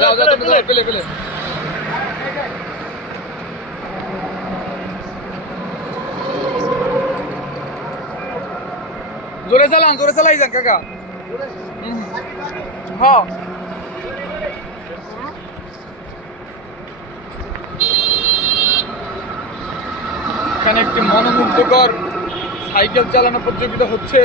যাও যাও তুমি যাও পেলে পেলে জোরে চালান জোরে চালাই যান কাকা। হ্যাঁ এখানে একটি মনোমুগ্ধকর সাইকেল চালানো প্রতিযোগিতা হচ্ছে।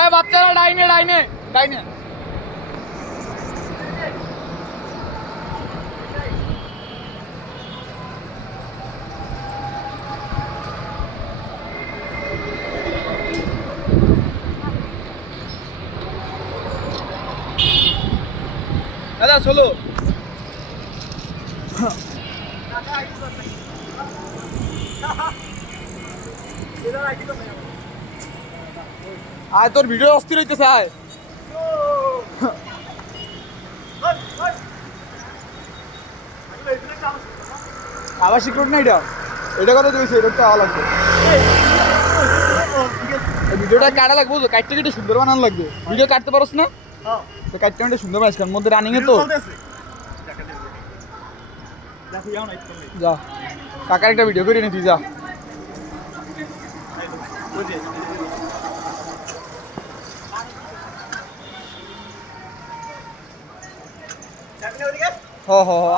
এই বাচ্চারা ডাইনে ডাইনে ডাইনে দাদা চলো। আয় তোর ভিডিও অস্থির হইতেছে আয়। আবাসিক রোড না এটা? এটা কথা তুই সেই রোডটা আওয়া লাগবে। ভিডিওটা কাটা লাগবে বুঝলো? কাটতে কেটে সুন্দর বানানো লাগবে। ভিডিও কাটতে পারোস না? তো কাটতে কাটতে সুন্দর বানাইস কারণ মধ্যে রানিং এ তো। যা কাকার একটা ভিডিও করে নি তুই যা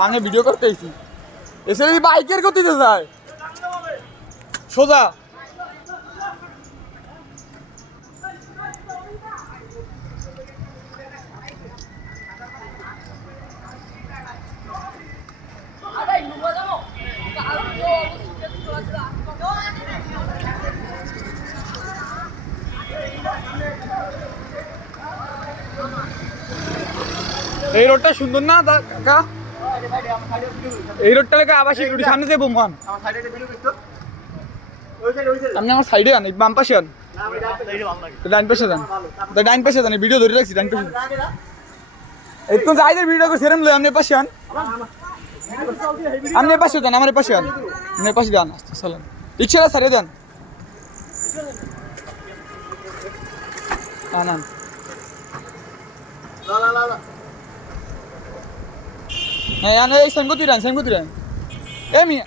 আমি ভিডিও করতে এসে বাইকের গতিতে যায় সোজা। এই রোডটা সুন্দর না কাকা? এই রোডটা লেগে আবাসিক রোড সামনে যাব মান আপনি আমার সাইডে আন বাম পাশে আন। ডাইন পাশে যান। তো ডাইন পাশে যান ভিডিও ধরে রাখছি ডাইন পাশে এই তো যাইদের ভিডিও করে সেরম লই, আপনি পাশে আন। আপনি পাশে যান, আমার পাশে আন। আপনি পাশে যান, আস্তে সালাম রিক্সাটা সারিয়ে দেন। 야나 여기 선거 뛰란 선거 뛰란 애미